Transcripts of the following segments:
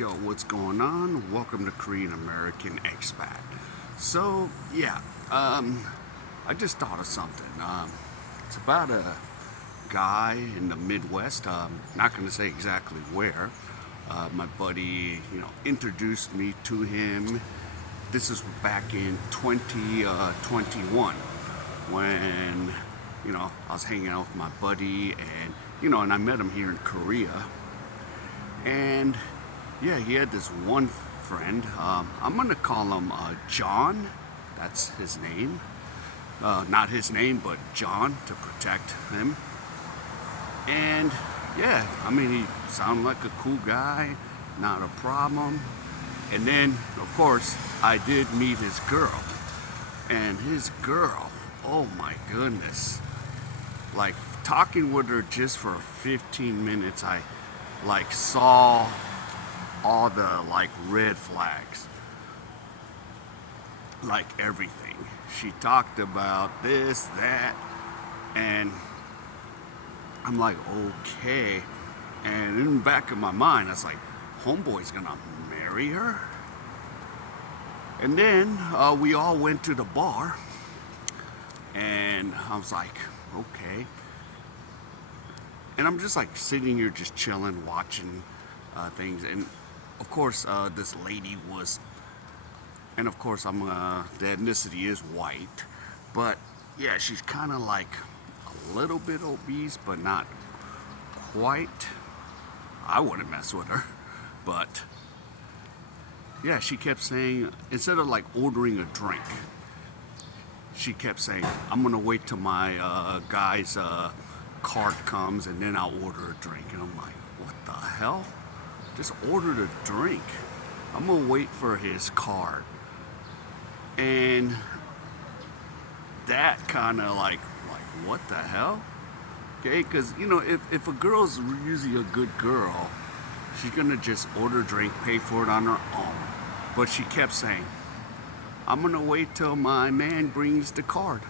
Yo, what's going on? Welcome to Korean American Expat. So, yeah, I just thought of something. It's about a guy in the Midwest. Not going to say exactly where. My buddy, introduced me to him. This is back in 2021 when, I was hanging out with my buddy and I met him here in Korea. And yeah, he had this one friend. I'm gonna call him John. That's his name. Not his name, but John to protect him. And yeah, I mean, he sounded like a cool guy, not a problem. And then, of course, I did meet his girl. And his girl, oh my goodness. Like, talking with her just for 15 minutes, I saw all the red flags, like everything. She talked about this, that, and I'm like, okay. And in the back of my mind, I was like, homeboy's gonna marry her. And then we all went to the bar, and I was like, okay. And I'm just sitting here, just chilling, watching things, and of course, this lady was, and of course, the ethnicity is white, but yeah, she's kind of a little bit obese, but not quite. I wouldn't mess with her, but yeah, she kept saying, instead of ordering a drink, she kept saying, I'm gonna wait till my guy's card comes and then I'll order a drink. And I'm like, what the hell? Just ordered a drink. I'm gonna wait for his card. And that kind of what the hell? Okay, because if a girl's usually a good girl, she's gonna just order a drink, pay for it on her own. But she kept saying, I'm gonna wait till my man brings the card.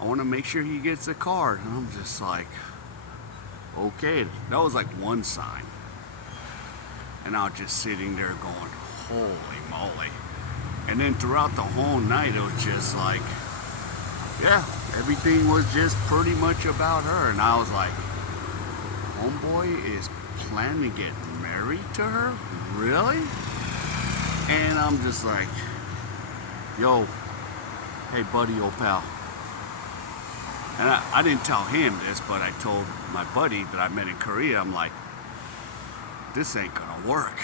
I want to make sure he gets the card. And I'm just like, okay, that was one sign. And I was just sitting there going, holy moly. And then throughout the whole night, it was just yeah, everything was just pretty much about her. And I was like, homeboy is planning to get married to her? Really? And I'm just like, yo, hey buddy, old pal. And I didn't tell him this, but I told my buddy that I met in Korea, I'm like, this ain't gonna work.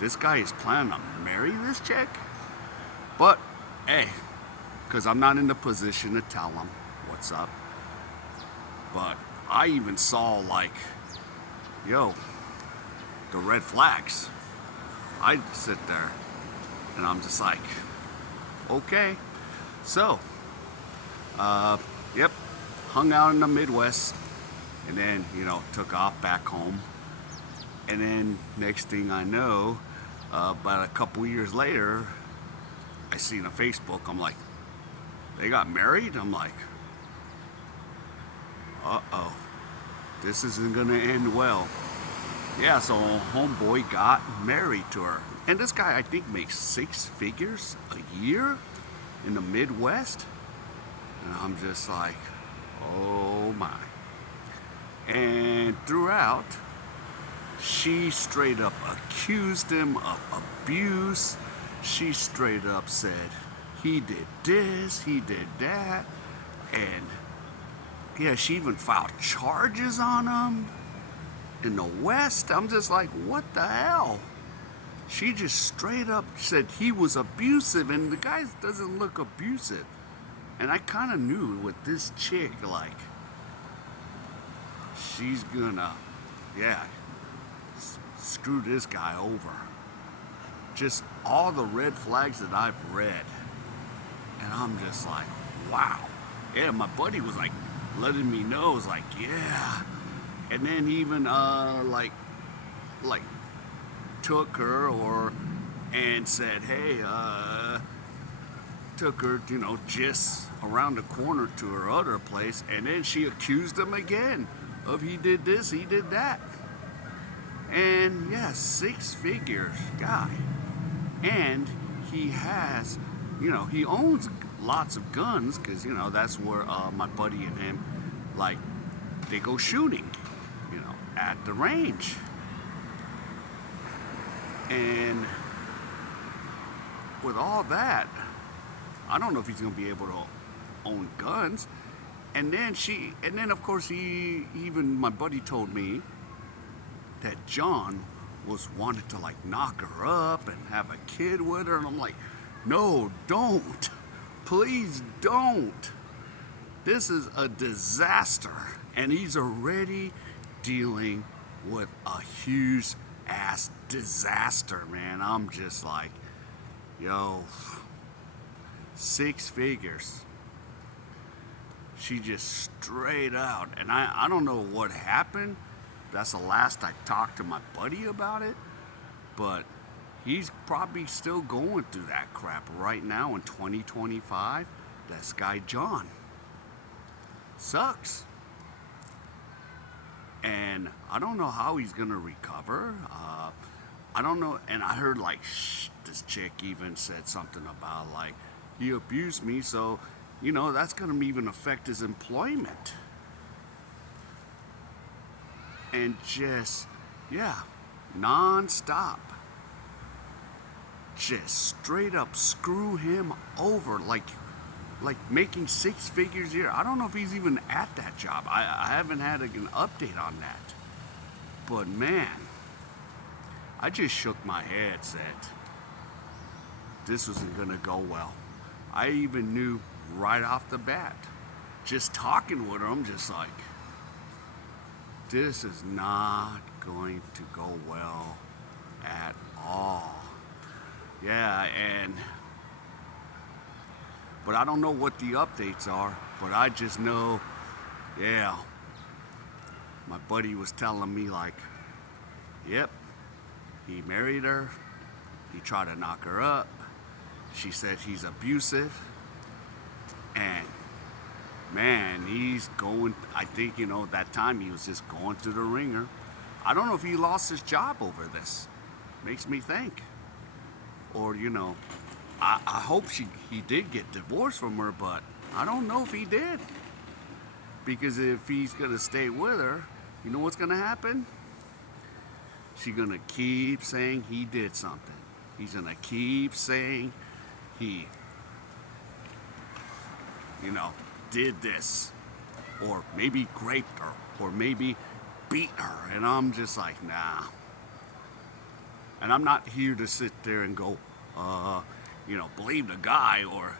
This guy is planning to marry this chick? But, hey, because I'm not in the position to tell him what's up. But I even saw yo, the red flags. I sit there and I'm just like, okay. So, yep, hung out in the Midwest and then, took off back home. And then next thing I know, about a couple years later, I seen on Facebook, I'm like, they got married? I'm like, uh-oh, this isn't gonna end well. Yeah, so homeboy got married to her. And this guy, I think, makes 6 figures a year in the Midwest. And I'm just like, oh my. And throughout, she straight up accused him of abuse. She straight up said, he did this, he did that. And yeah, she even filed charges on him in the West. I'm just like, what the hell? She just straight up said he was abusive, and the guy doesn't look abusive. And I kind of knew with this chick, she's gonna, yeah, screw this guy over. Just all the red flags that I've read. And I'm just like, wow. Yeah, my buddy was letting me know, was yeah. And then even took her and said, hey, took her, just around the corner to her other place, and then she accused him again of he did this, he did that. And yeah, 6 figures guy. And he has, he owns lots of guns because, that's where my buddy and him, like, they go shooting, at the range. And with all that, I don't know if he's going to be able to own guns. And then of course, even my buddy told me that John was wanted to like knock her up and have a kid with her. And I'm like, no, don't. Please don't. This is a disaster. And he's already dealing with a huge ass disaster, man. I'm just like, yo, 6 figures. She just straight out. And I don't know what happened. That's the last I talked to my buddy about it. But he's probably still going through that crap right now in 2025. This guy John. Sucks. And I don't know how he's gonna recover. I don't know. And I heard like this chick even said something about like he abused me, so that's gonna even affect his employment. And just non-stop, just straight up screw him over, like making 6 figures a year. I don't know if he's even at that job. I haven't had an update on that. But man, I just shook my head, said this wasn't gonna go well. I even knew right off the bat, just talking with her, I'm just like, this is not going to go well at all. Yeah, but I don't know what the updates are, but I just know, my buddy was telling me like, yep, he married her, he tried to knock her up, she said he's abusive, and man, he's going, I think, that time he was just going through the ringer. I don't know if he lost his job over this. Makes me think. Or, I hope he did get divorced from her, but I don't know if he did. Because if he's going to stay with her, you know what's going to happen? She's going to keep saying he did something. He's going to keep saying he, did this. Or maybe raped her. Or maybe beat her. And I'm just like, nah. And I'm not here to sit there and go, believe the guy or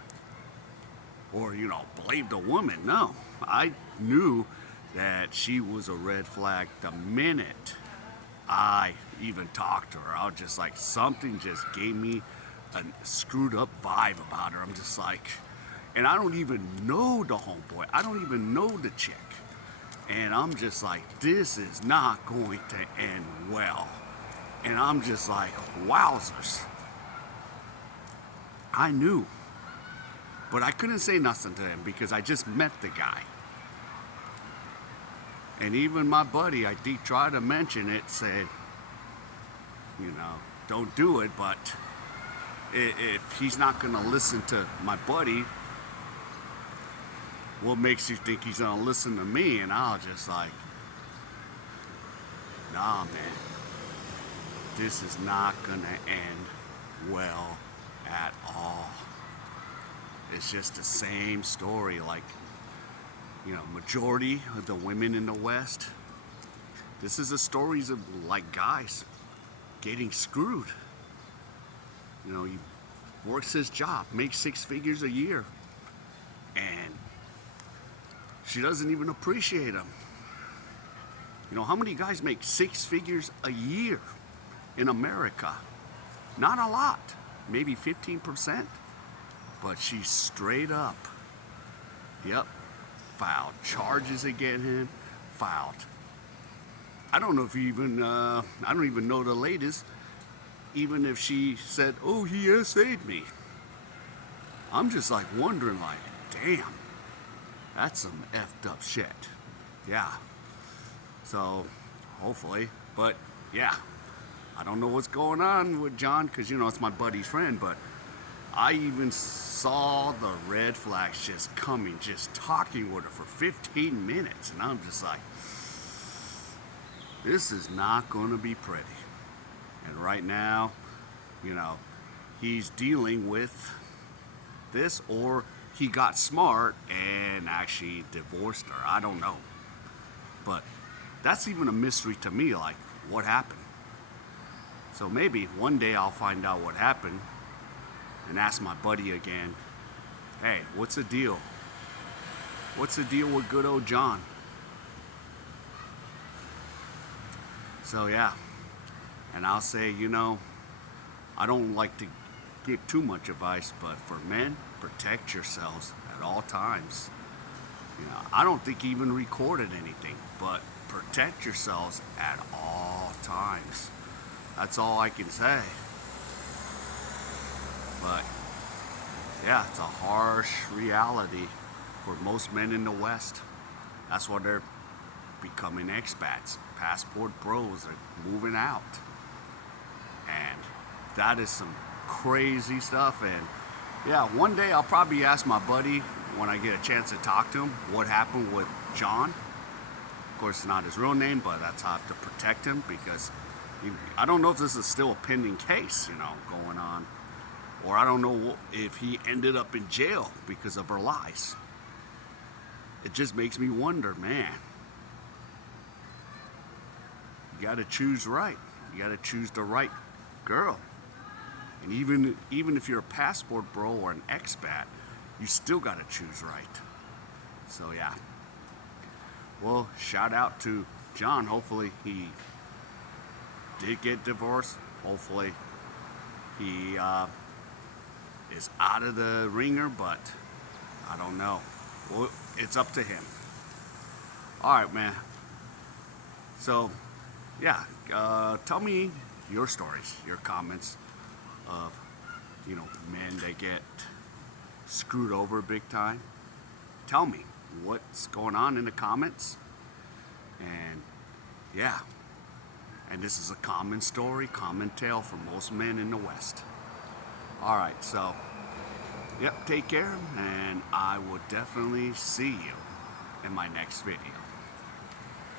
believe the woman. No, I knew that she was a red flag the minute I even talked to her. I was just like, something just gave me a screwed up vibe about her. I'm just like, and I don't even know the homeboy. I don't even know the chick. And I'm just like, this is not going to end well. And I'm just like, wowzers. I knew. But I couldn't say nothing to him because I just met the guy. And even my buddy, I did try to mention it, said, don't do it, but if he's not going to listen to my buddy, what makes you think he's going to listen to me? And I was just like, nah, man. This is not going to end well at all. It's just the same story. Like, majority of the women in the West, this is the stories of like guys getting screwed. He works his job, makes 6 figures a year, and she doesn't even appreciate him. How many guys make 6 figures a year in America? Not a lot, maybe 15%, but she's straight up, filed charges against him, I don't know if I don't even know the latest, even if she said, oh, he essayed me. I'm just like wondering like, damn, that's some effed up shit. Yeah. So, hopefully, but yeah, I don't know what's going on with John because, it's my buddy's friend, but I even saw the red flags just coming, just talking with her for 15 minutes. And I'm just like, this is not going to be pretty. And right now, you know, he's dealing with this, or he got smart and actually divorced her. I don't know. But that's even a mystery to me, like, what happened? So maybe one day I'll find out what happened and ask my buddy again, hey, what's the deal? What's the deal with good old John? So yeah, and I'll say, I don't like to give too much advice, but for men, protect yourselves at all times. I don't think he even recorded anything, but protect yourselves at all times. That's all I can say. But yeah, it's a harsh reality for most men in the West. That's why they're becoming expats. Passport bros are moving out. And that is some crazy stuff. And yeah, one day I'll probably ask my buddy when I get a chance to talk to him what happened with John. Of course, it's not his real name, but that's how to protect him because I don't know if this is still a pending case, going on. Or I don't know if he ended up in jail because of her lies. It just makes me wonder, man. You got to choose right. You got to choose the right girl. And even if you're a passport bro or an expat, you still got to choose right. So yeah. Well, shout out to John. Hopefully he did get divorced. Hopefully he is out of the ringer, but I don't know. Well, it's up to him. All right, man. So, yeah, tell me your stories, your comments of, men that get screwed over big time. Tell me what's going on in the comments. And yeah, and this is a common story, common tale for most men in the West. All right, so, yep, take care, and I will definitely see you in my next video.